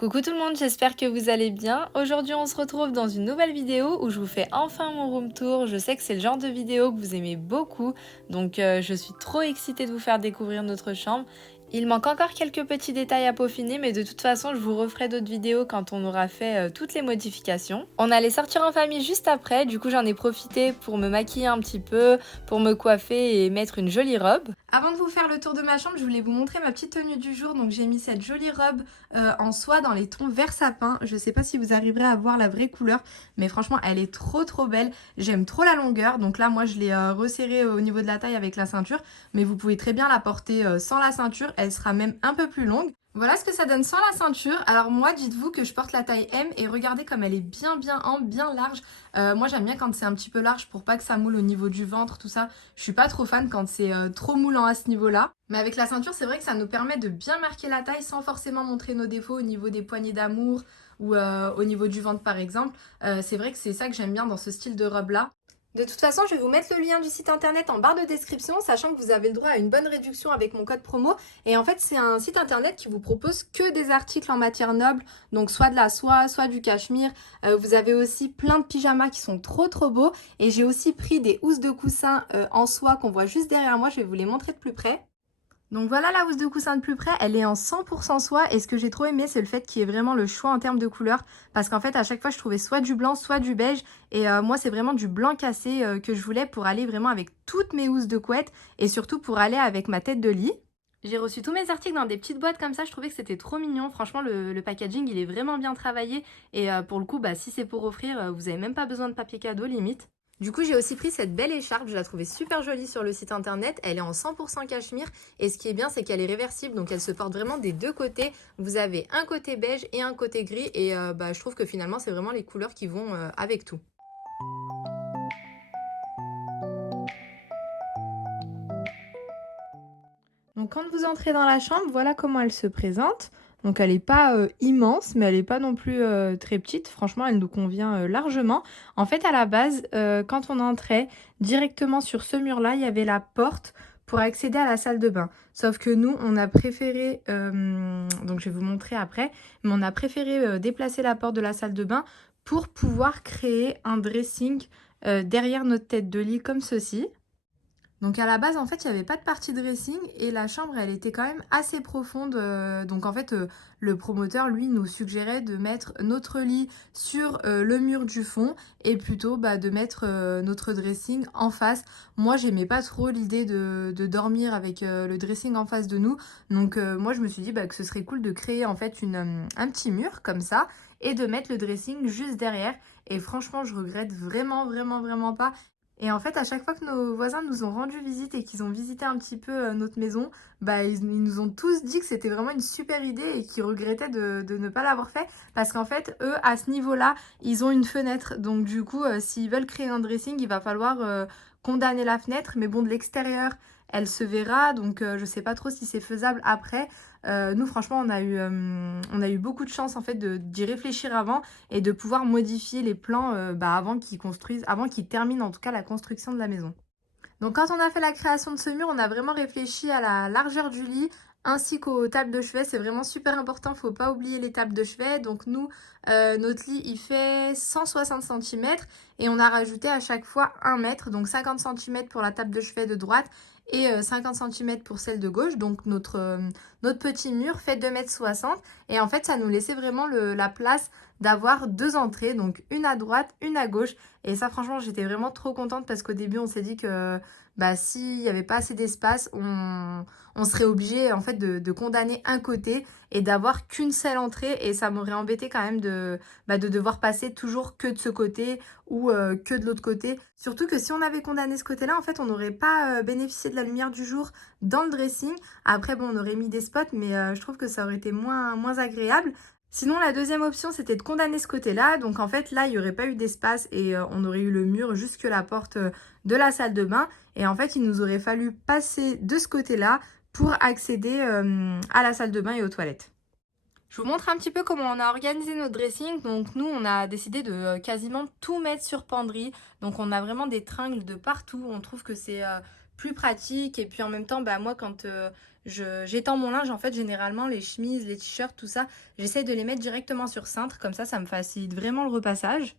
Coucou tout le monde, j'espère que vous allez bien. Aujourd'hui on se retrouve dans une nouvelle vidéo où je vous fais enfin mon room tour. Je sais que c'est le genre de vidéo que vous aimez beaucoup, donc je suis trop excitée de vous faire découvrir notre chambre. Il manque encore quelques petits détails à peaufiner, mais de toute façon je vous referai d'autres vidéos quand on aura fait toutes les modifications. On allait sortir en famille juste après, du coup j'en ai profité pour me maquiller un petit peu, pour me coiffer et mettre une jolie robe. Avant de vous faire le tour de ma chambre, je voulais vous montrer ma petite tenue du jour. Donc j'ai mis cette jolie robe en soie dans les tons vert sapin. Je sais pas si vous arriverez à voir la vraie couleur, mais franchement elle est trop belle. J'aime trop la longueur, donc là moi je l'ai resserrée au niveau de la taille avec la ceinture, mais vous pouvez très bien la porter sans la ceinture, elle sera même un peu plus longue. Voilà ce que ça donne sans la ceinture. Alors moi, dites-vous que je porte la taille M et regardez comme elle est bien ample, bien large. Moi j'aime bien quand c'est un petit peu large pour pas que ça moule au niveau du ventre, tout ça. Je suis pas trop fan quand c'est trop moulant à ce niveau-là. Mais avec la ceinture, c'est vrai que ça nous permet de bien marquer la taille sans forcément montrer nos défauts au niveau des poignées d'amour ou au niveau du ventre par exemple. C'est vrai que c'est ça que j'aime bien dans ce style de robe-là. De toute façon, je vais vous mettre le lien du site internet en barre de description, sachant que vous avez le droit à une bonne réduction avec mon code promo. Et en fait, c'est un site internet qui vous propose que des articles en matière noble, donc soit de la soie, soit du cachemire. Vous avez aussi plein de pyjamas qui sont trop beaux. Et j'ai aussi pris des housses de coussin en soie qu'on voit juste derrière moi. Je vais vous les montrer de plus près. Donc voilà la housse de coussin de plus près, elle est en 100% soie et ce que j'ai trop aimé c'est le fait qu'il y ait vraiment le choix en termes de couleurs parce qu'en fait à chaque fois je trouvais soit du blanc soit du beige et moi c'est vraiment du blanc cassé que je voulais pour aller vraiment avec toutes mes housses de couette et surtout pour aller avec ma tête de lit. J'ai reçu tous mes articles dans des petites boîtes comme ça, je trouvais que c'était trop mignon. Franchement, le packaging, il est vraiment bien travaillé. Et pour le coup, bah, si c'est pour offrir, vous n'avez même pas besoin de papier cadeau, limite. Du coup, j'ai aussi pris cette belle écharpe, je la trouvais super jolie sur le site internet. Elle est en 100% cachemire et ce qui est bien, c'est qu'elle est réversible, donc elle se porte vraiment des deux côtés. Vous avez un côté beige et un côté gris et bah, je trouve que finalement, c'est vraiment les couleurs qui vont avec tout. Donc quand vous entrez dans la chambre, voilà comment elle se présente. Donc elle n'est pas immense, mais elle n'est pas non plus très petite. Franchement, elle nous convient largement. En fait, à la base, quand on entrait directement sur ce mur-là, il y avait la porte pour accéder à la salle de bain. Sauf que nous, on a préféré, donc je vais vous montrer après, mais on a préféré déplacer la porte de la salle de bain pour pouvoir créer un dressing derrière notre tête de lit comme ceci. Donc à la base, en fait, il n'y avait pas de partie dressing et la chambre, elle était quand même assez profonde. Donc en fait, le promoteur, lui, nous suggérait de mettre notre lit sur le mur du fond et plutôt de mettre notre dressing en face. Moi, j'aimais pas trop l'idée de dormir avec le dressing en face de nous. Donc moi, je me suis dit que ce serait cool de créer en fait un petit mur comme ça et de mettre le dressing juste derrière. Et franchement, je regrette vraiment pas. Et en fait, à chaque fois que nos voisins nous ont rendu visite et qu'ils ont visité un petit peu notre maison, ils nous ont tous dit que c'était vraiment une super idée et qu'ils regrettaient de ne pas l'avoir fait parce qu'en fait, eux, à ce niveau-là, ils ont une fenêtre. Donc du coup, s'ils veulent créer un dressing, il va falloir condamner la fenêtre. Mais bon, de l'extérieur, elle se verra. Donc je sais pas trop si c'est faisable après. Nous, franchement, on a eu beaucoup de chance en fait d'y réfléchir avant et de pouvoir modifier les plans avant qu'ils construisent, avant qu'ils terminent en tout cas la construction de la maison. Donc quand on a fait la création de ce mur, on a vraiment réfléchi à la largeur du lit ainsi qu'aux tables de chevet. C'est vraiment super important, faut pas oublier les tables de chevet. Donc nous, notre lit, il fait 160 cm et on a rajouté à chaque fois 1 mètre, donc 50 cm pour la table de chevet de droite et 50 cm pour celle de gauche. Donc notre petit mur fait 2,60 m et en fait, ça nous laissait vraiment la place d'avoir deux entrées, donc une à droite, une à gauche. Et ça, franchement, j'étais vraiment trop contente parce qu'au début, on s'est dit que s'il n'y avait pas assez d'espace, on serait obligé en fait de condamner un côté et d'avoir qu'une seule entrée. Et ça m'aurait embêté quand même de devoir passer toujours que de ce côté ou que de l'autre côté. Surtout que si on avait condamné ce côté-là, en fait, on n'aurait pas bénéficié de la lumière du jour dans le dressing. Après, bon, on aurait mis des spots, mais je trouve que ça aurait été moins agréable. Sinon, la deuxième option, c'était de condamner ce côté-là. Donc, en fait, là, il n'y aurait pas eu d'espace et on aurait eu le mur jusque la porte de la salle de bain. Et en fait, il nous aurait fallu passer de ce côté-là pour accéder à la salle de bain et aux toilettes. Je vous montre un petit peu comment on a organisé notre dressing. Donc nous, on a décidé de quasiment tout mettre sur penderie. Donc on a vraiment des tringles de partout. On trouve que c'est plus pratique. Et puis en même temps, moi, quand j'étends mon linge, en fait, généralement, les chemises, les t-shirts, tout ça, j'essaie de les mettre directement sur cintre, comme ça me facilite vraiment le repassage.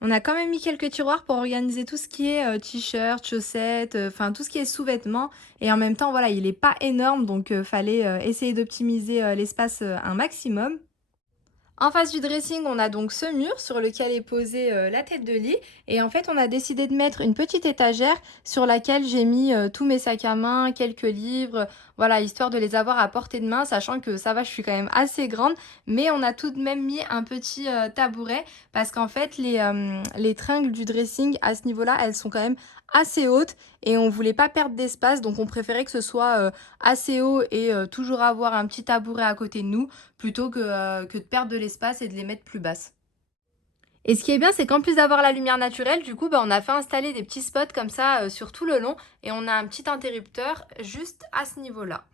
On a quand même mis quelques tiroirs pour organiser tout ce qui est, t-shirt, chaussettes, enfin tout ce qui est sous-vêtements et en même temps, voilà, il est pas énorme donc fallait, essayer d'optimiser, l'espace, un maximum. En face du dressing, on a donc ce mur sur lequel est posée la tête de lit. Et en fait, on a décidé de mettre une petite étagère sur laquelle j'ai mis tous mes sacs à main, quelques livres, voilà, histoire de les avoir à portée de main, sachant que ça va, je suis quand même assez grande. Mais on a tout de même mis un petit tabouret parce qu'en fait, les tringles du dressing à ce niveau-là, elles sont quand même assez hautes et on voulait pas perdre d'espace. Donc, on préférait que ce soit assez haut et toujours avoir un petit tabouret à côté de nous plutôt que de perdre de l'espace et de les mettre plus basses. Et ce qui est bien, c'est qu'en plus d'avoir la lumière naturelle, du coup, bah, on a fait installer des petits spots comme ça sur tout le long et on a un petit interrupteur juste à ce niveau-là.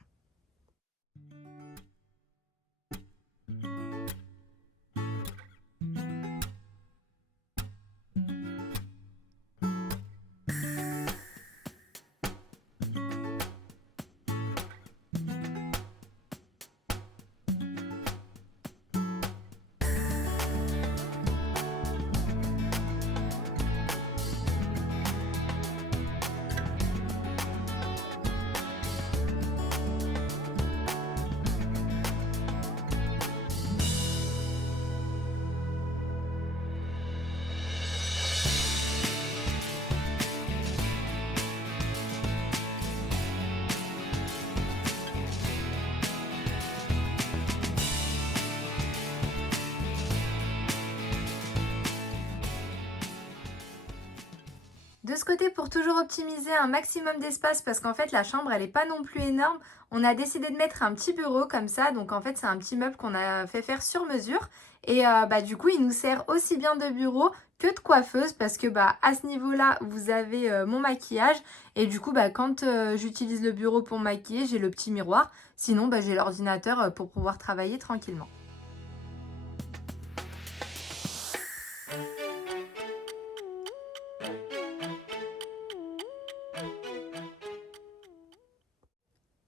De ce côté, pour toujours optimiser un maximum d'espace, parce qu'en fait la chambre elle est pas non plus énorme, on a décidé de mettre un petit bureau comme ça. Donc en fait c'est un petit meuble qu'on a fait faire sur mesure. Et bah du coup il nous sert aussi bien de bureau que de coiffeuse parce que bah à ce niveau-là vous avez mon maquillage et du coup bah quand j'utilise le bureau pour me maquiller j'ai le petit miroir. Sinon bah j'ai l'ordinateur pour pouvoir travailler tranquillement.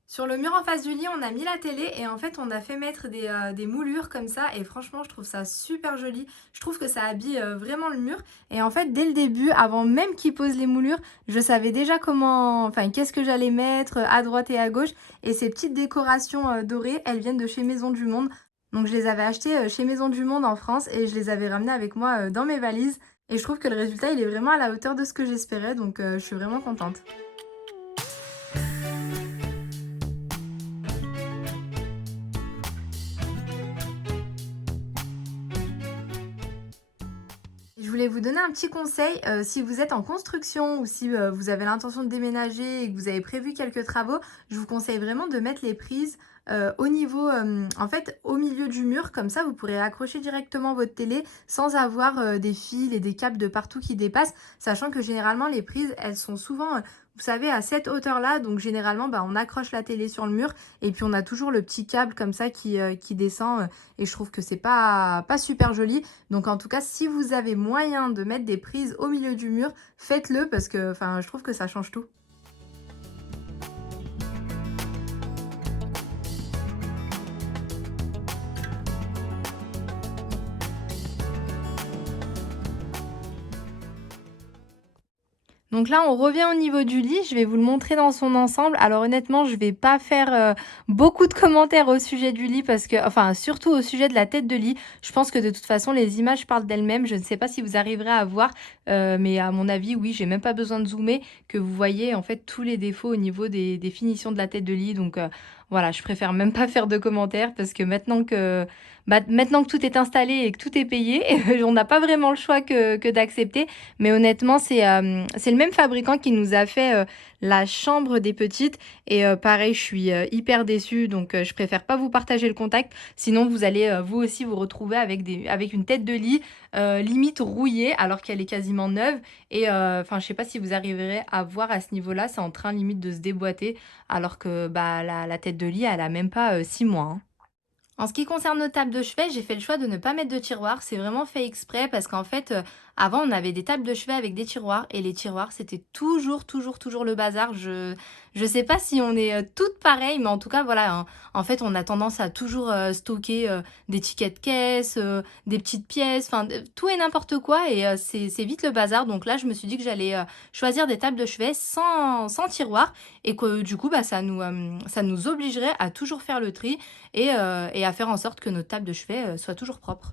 Sur le mur en face du lit, on a mis la télé et en fait, on a fait mettre des moulures comme ça et franchement, je trouve ça super joli. Je trouve que ça habille vraiment le mur et en fait, dès le début, avant même qu'ils posent les moulures, je savais déjà comment, enfin, qu'est-ce que j'allais mettre à droite et à gauche et ces petites décorations dorées, elles viennent de chez Maison du Monde. Donc, je les avais achetées chez Maison du Monde en France et je les avais ramenées avec moi dans mes valises et je trouve que le résultat, il est vraiment à la hauteur de ce que j'espérais donc je suis vraiment contente. Je voulais vous donner un petit conseil, si vous êtes en construction ou si, vous avez l'intention de déménager et que vous avez prévu quelques travaux, je vous conseille vraiment de mettre les prises, au niveau, en fait, au milieu du mur. Comme ça, vous pourrez accrocher directement votre télé sans avoir, des fils et des câbles de partout qui dépassent. Sachant que généralement les prises, elles sont souvent, vous savez, à cette hauteur-là. Donc généralement, bah, on accroche la télé sur le mur et puis on a toujours le petit câble comme ça qui descend, et je trouve que c'est pas super joli. Donc en tout cas, si vous avez moyen de mettre des prises au milieu du mur, faites-le parce que enfin, je trouve que ça change tout. Donc là, on revient au niveau du lit. Je vais vous le montrer dans son ensemble. Alors honnêtement, je vais pas faire beaucoup de commentaires au sujet du lit parce que, enfin, surtout au sujet de la tête de lit. Je pense que de toute façon, les images parlent d'elles-mêmes. Je ne sais pas si vous arriverez à voir, mais à mon avis, oui, j'ai même pas besoin de zoomer, que vous voyez en fait tous les défauts au niveau des finitions de la tête de lit. Donc voilà, je préfère même pas faire de commentaires parce que maintenant que tout est installé et que tout est payé, on n'a pas vraiment le choix que d'accepter. Mais honnêtement, c'est le même fabricant qui nous a fait la chambre des petites. Et pareil, je suis hyper déçue, donc je préfère pas vous partager le contact. Sinon, vous allez vous aussi vous retrouver avec une tête de lit limite rouillée alors qu'elle est quasiment neuve. Et enfin, je sais pas si vous arriverez à voir à ce niveau-là, c'est en train limite de se déboîter alors que bah, la tête de lit, elle a même pas 6 mois, hein. En ce qui concerne nos tables de chevet, j'ai fait le choix de ne pas mettre de tiroirs. C'est vraiment fait exprès parce qu'en fait, avant, on avait des tables de chevet avec des tiroirs et les tiroirs, c'était toujours le bazar. Je sais pas si on est toutes pareilles, mais en tout cas, voilà. En fait, on a tendance à toujours stocker des tickets de caisse, des petites pièces, enfin, tout et n'importe quoi et c'est vite le bazar. Donc là, je me suis dit que j'allais choisir des tables de chevet sans tiroir et que du coup, bah, ça nous obligerait à toujours faire le tri et à faire en sorte que notre table de chevet, soit toujours propre.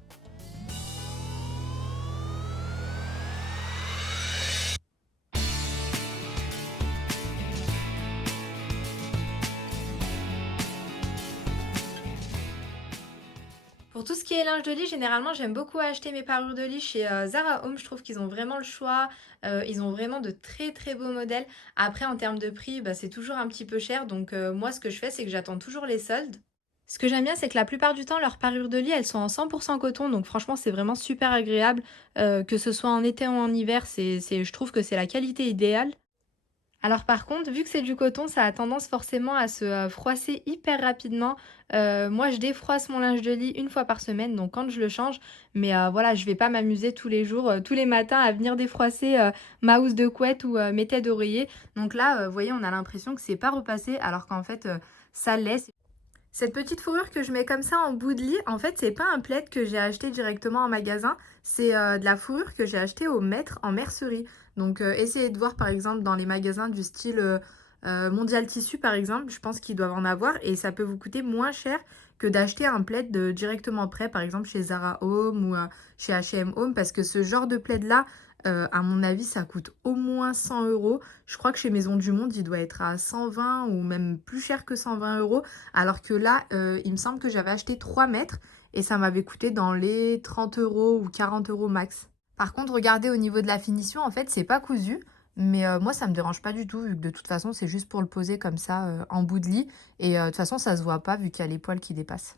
Pour tout ce qui est linge de lit, généralement, j'aime beaucoup acheter mes parures de lit chez Zara Home. Je trouve qu'ils ont vraiment le choix. Ils ont vraiment de très très beaux modèles. Après, en termes de prix, bah, c'est toujours un petit peu cher. Donc, moi, ce que je fais, c'est que j'attends toujours les soldes. Ce que j'aime bien, c'est que la plupart du temps, leurs parures de lit, elles sont en 100% coton. Donc, franchement, c'est vraiment super agréable. Que ce soit en été ou en hiver, je trouve que c'est la qualité idéale. Alors par contre, vu que c'est du coton, ça a tendance forcément à se froisser hyper rapidement. Moi, je défroisse mon linge de lit une fois par semaine, donc quand je le change. Mais voilà, je vais pas m'amuser tous les jours, tous les matins à venir défroisser ma housse de couette ou mes têtes d'oreiller. Donc là, vous voyez, on a l'impression que c'est pas repassé, alors qu'en fait, ça l'est. Cette petite fourrure que je mets comme ça en bout de lit, en fait, c'est pas un plaid que j'ai acheté directement en magasin, c'est de la fourrure que j'ai achetée au Maître en mercerie. Donc, essayez de voir par exemple dans les magasins du style Mondial Tissu par exemple, je pense qu'ils doivent en avoir et ça peut vous coûter moins cher que d'acheter un plaid directement prêt, par exemple chez Zara Home ou chez H&M Home, parce que ce genre de plaid-là, à mon avis, ça coûte au moins 100 euros. Je crois que chez Maison du Monde, il doit être à 120 ou même plus cher que 120 euros. Alors que là, il me semble que j'avais acheté 3 mètres et ça m'avait coûté dans les 30 euros ou 40 euros max. Par contre, regardez au niveau de la finition, en fait, c'est pas cousu. Mais moi, ça me dérange pas du tout, vu que de toute façon, c'est juste pour le poser comme ça en bout de lit. Et de toute façon, ça se voit pas, vu qu'il y a les poils qui dépassent.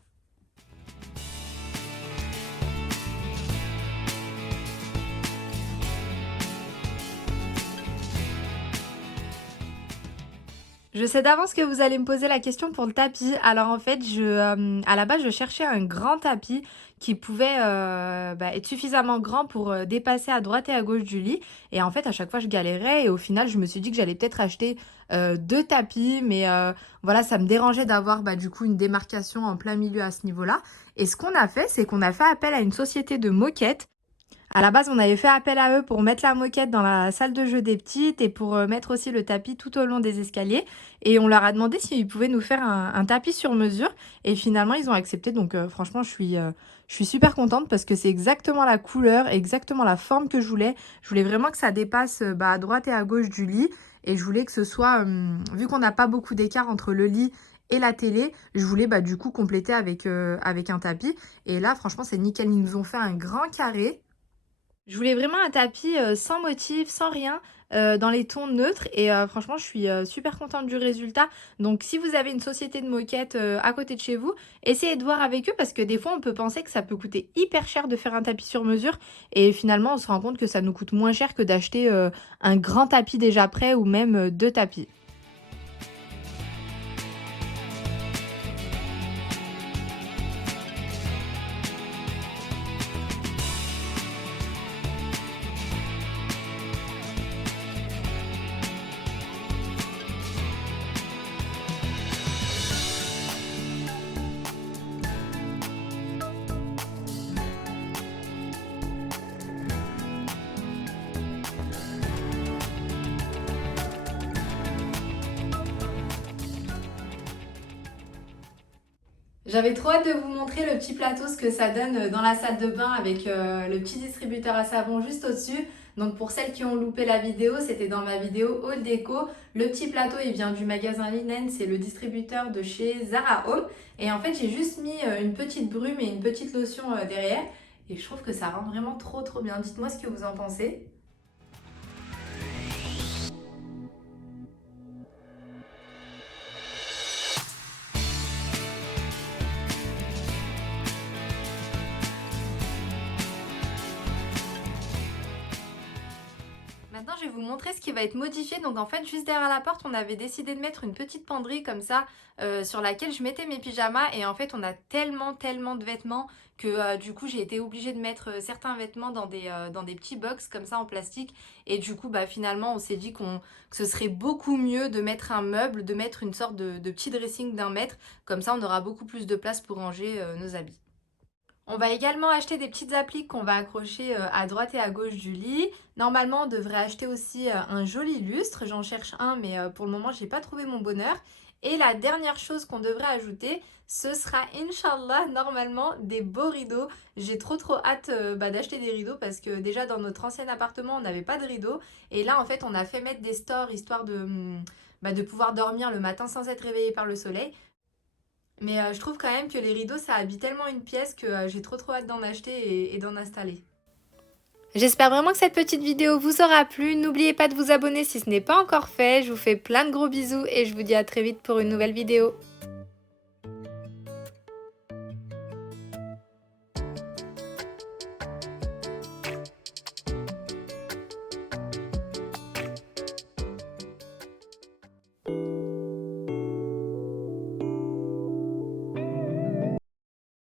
Je sais d'avance que vous allez me poser la question pour le tapis. Alors en fait, à la base, je cherchais un grand tapis qui pouvait bah, être suffisamment grand pour dépasser à droite et à gauche du lit. Et en fait, à chaque fois, je galérais. Et au final, je me suis dit que j'allais peut-être acheter deux tapis. Mais voilà, ça me dérangeait d'avoir bah, du coup une démarcation en plein milieu à ce niveau-là. Et ce qu'on a fait, c'est qu'on a fait appel à une société de moquettes. À la base, on avait fait appel à eux pour mettre la moquette dans la salle de jeu des petites et pour mettre aussi le tapis tout au long des escaliers. Et on leur a demandé s'ils pouvaient nous faire un tapis sur mesure. Et finalement, ils ont accepté. Donc franchement, je suis super contente parce que c'est exactement la couleur, exactement la forme que je voulais. Je voulais vraiment que ça dépasse bah, à droite et à gauche du lit. Et je voulais que ce soit, vu qu'on n'a pas beaucoup d'écart entre le lit et la télé, je voulais bah, du coup compléter avec un tapis. Et là, franchement, c'est nickel. Ils nous ont fait un grand carré. Je voulais vraiment un tapis sans motif, sans rien, dans les tons neutres et franchement je suis super contente du résultat. Donc si vous avez une société de moquettes à côté de chez vous, essayez de voir avec eux parce que des fois on peut penser que ça peut coûter hyper cher de faire un tapis sur mesure et finalement on se rend compte que ça nous coûte moins cher que d'acheter un grand tapis déjà prêt ou même deux tapis. J'avais trop hâte de vous montrer le petit plateau, ce que ça donne dans la salle de bain avec le petit distributeur à savon juste au-dessus. Donc pour celles qui ont loupé la vidéo, c'était dans ma vidéo Haul Déco. Le petit plateau, il vient du magasin Linen, c'est le distributeur de chez Zara Home. Et en fait, j'ai juste mis une petite brume et une petite lotion derrière. Et je trouve que ça rend vraiment trop bien. Dites-moi ce que vous en pensez. Maintenant, je vais vous montrer ce qui va être modifié. Donc en fait, juste derrière la porte, on avait décidé de mettre une petite penderie comme ça sur laquelle je mettais mes pyjamas. Et en fait, on a tellement de vêtements que du coup, j'ai été obligée de mettre certains vêtements dans des petits box comme ça en plastique. Et du coup, bah, finalement, on s'est dit que ce serait beaucoup mieux de mettre un meuble, de mettre une sorte de petit dressing d'1 mètre. Comme ça, on aura beaucoup plus de place pour ranger nos habits. On va également acheter des petites appliques qu'on va accrocher à droite et à gauche du lit. Normalement, on devrait acheter aussi un joli lustre. J'en cherche un, mais pour le moment, j'ai pas trouvé mon bonheur. Et la dernière chose qu'on devrait ajouter, ce sera, Inch'Allah, normalement, des beaux rideaux. J'ai trop hâte d'acheter des rideaux parce que déjà dans notre ancien appartement, on n'avait pas de rideaux. Et là, en fait, on a fait mettre des stores histoire de pouvoir dormir le matin sans être réveillé par le soleil. Mais je trouve quand même que les rideaux, ça habille tellement une pièce que j'ai trop hâte d'en acheter et d'en installer. J'espère vraiment que cette petite vidéo vous aura plu. N'oubliez pas de vous abonner si ce n'est pas encore fait. Je vous fais plein de gros bisous et je vous dis à très vite pour une nouvelle vidéo.